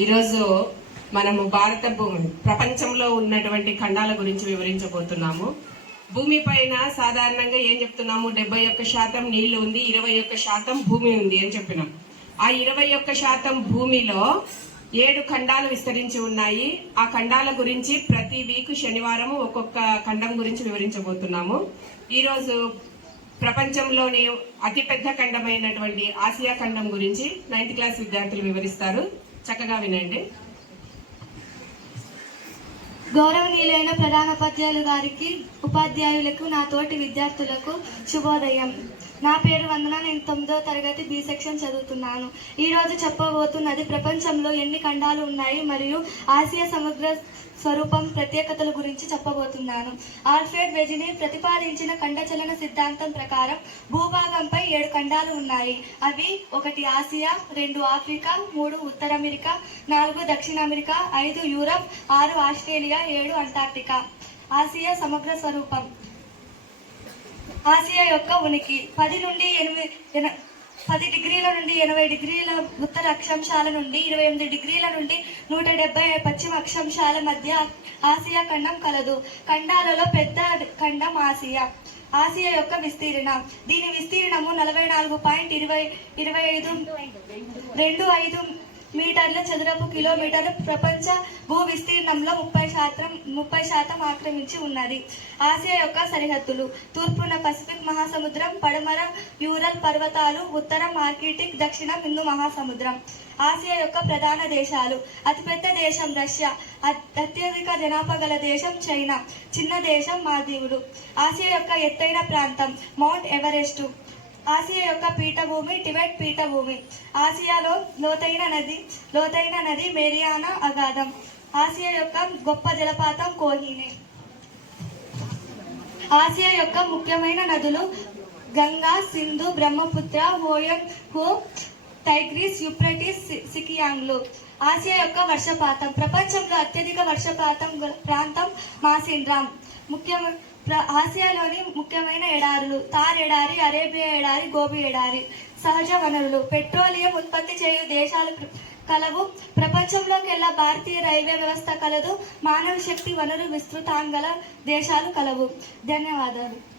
ఈరోజు మనము భారత భూమి ప్రపంచంలో ఉన్నటువంటి ఖండాల గురించి వివరించబోతున్నాము. భూమి పైన సాధారణంగా ఏం చెప్తున్నాము? డెబ్బై ఒక్క శాతం నీళ్ళు ఉంది ఇరవై ఒక్క శాతం భూమి ఉంది అని చెప్పినాం. ఆ ఇరవై ఒక్క శాతం భూమిలో ఏడు ఖండాలు విస్తరించి ఉన్నాయి. ఆ ఖండాల గురించి ప్రతి వీక్ శనివారం ఒక్కొక్క ఖండం గురించి వివరించబోతున్నాము. ఈరోజు ప్రపంచంలోని అతిపెద్ద ఖండమైనటువంటి ఆసియా ఖండం గురించి నైన్త్ క్లాస్ విద్యార్థులు వివరిస్తారు. చక్కగా వినండి. గౌరవనీయులైన ప్రధానోపాధ్యాయులు గారికి ఉపాధ్యాయులకు నా తోటి విద్యార్థులకు శుభోదయం. నా పేరు వందన. నేను తొమ్మిదో తరగతి బి సెక్షన్ చదువుతున్నాను. ఈరోజు చెప్పబోతున్నది ప్రపంచంలో ఎన్ని ఖండాలు ఉన్నాయి మరియు ఆసియా సముద్ర స్వరూపం ప్రత్యేకతల గురించి చెప్పబోతున్నాను. ఆల్ఫ్రెడ్ వెజిని ప్రతిపాదించిన ఖండచలన సిద్ధాంతం ప్రకారం భూభాగంపై ఏడు ఖండాలు ఉన్నాయి. అవి ఒకటి ఆసియా రెండు ఆఫ్రికా మూడు ఉత్తర అమెరికా నాలుగు దక్షిణ అమెరికా ఐదు యూరప్ ఆరు ఆస్ట్రేలియా ఏడు అంటార్క్టికా. ఆసియా సమగ్ర స్వరూపం. ఆసియా యొక్క ఉనికి పది నుండి ఎనిమిది పది డిగ్రీల నుండి ఎనభై డిగ్రీల ఉత్తర అక్షాంశాల నుండి ఇరవై ఎనిమిది డిగ్రీల నుండి నూట డెబ్బై పశ్చిమ అక్షాంశాల మధ్య ఆసియా ఖండం కలదు. ఖండాలలో పెద్ద ఖండం ఆసియా. ఆసియా యొక్క విస్తీర్ణం. దీని విస్తీర్ణము నలభై నాలుగు పాయింట్ ఇరవై ఇరవై ఐదు రెండు ఐదు మీటర్ల చదరపు కిలోమీటర్లు ప్రపంచ భూ విస్తీర్ణంలో ముప్పై శాతం ముప్పై శాతం ఆక్రమించి ఉన్నది. ఆసియా యొక్క సరిహద్దులు తూర్పున పసిఫిక్ మహాసముద్రం పడమర యూరల్ పర్వతాలు ఉత్తరం ఆర్కిటిక్ దక్షిణం హిందూ మహాసముద్రం. ఆసియా యొక్క ప్రధాన దేశాలు అతిపెద్ద దేశం రష్యా అత్యధిక జనాభా గల దేశం చైనా చిన్న దేశం మాదీవులు ఆసియా యొక్క ఎత్తైన ప్రాంతం మౌంట్ ఎవరెస్టు. ఆసియా యొక్క పీఠభూమి టిబెట్ పీఠభూమి. ఆసియాలో లోతైన నది లోతైన నది మేరియానా అగాధం. ఆసియా యొక్క గొప్ప జలపాతం కోహినే ఆసియా యొక్క ముఖ్యమైన నదులు గంగా సింధు బ్రహ్మపుత్ర హోయం హో టైగ్రీస్ యుప్రటిస్ సికియాంగ్లు. ఆసియా యొక్క వర్షపాతం ప్రపంచంలో అత్యధిక వర్షపాతం ప్రాంతం మాసిండ్రామ్. ముఖ్య ఆసియాలోని ముఖ్యమైన ఎడారులు తార్ ఎడారి అరేబియా ఎడారి గోబి ఎడారి సహజ వనరులు పెట్రోలియం ఉత్పత్తి చేయు దేశాలు కలవు. ప్రపంచంలోకెల్లా భారతీయ రైల్వే వ్యవస్థ కలదు. మానవ శక్తి వనరు విస్తృతాంగల దేశాలు కలవు. ధన్యవాదాలు.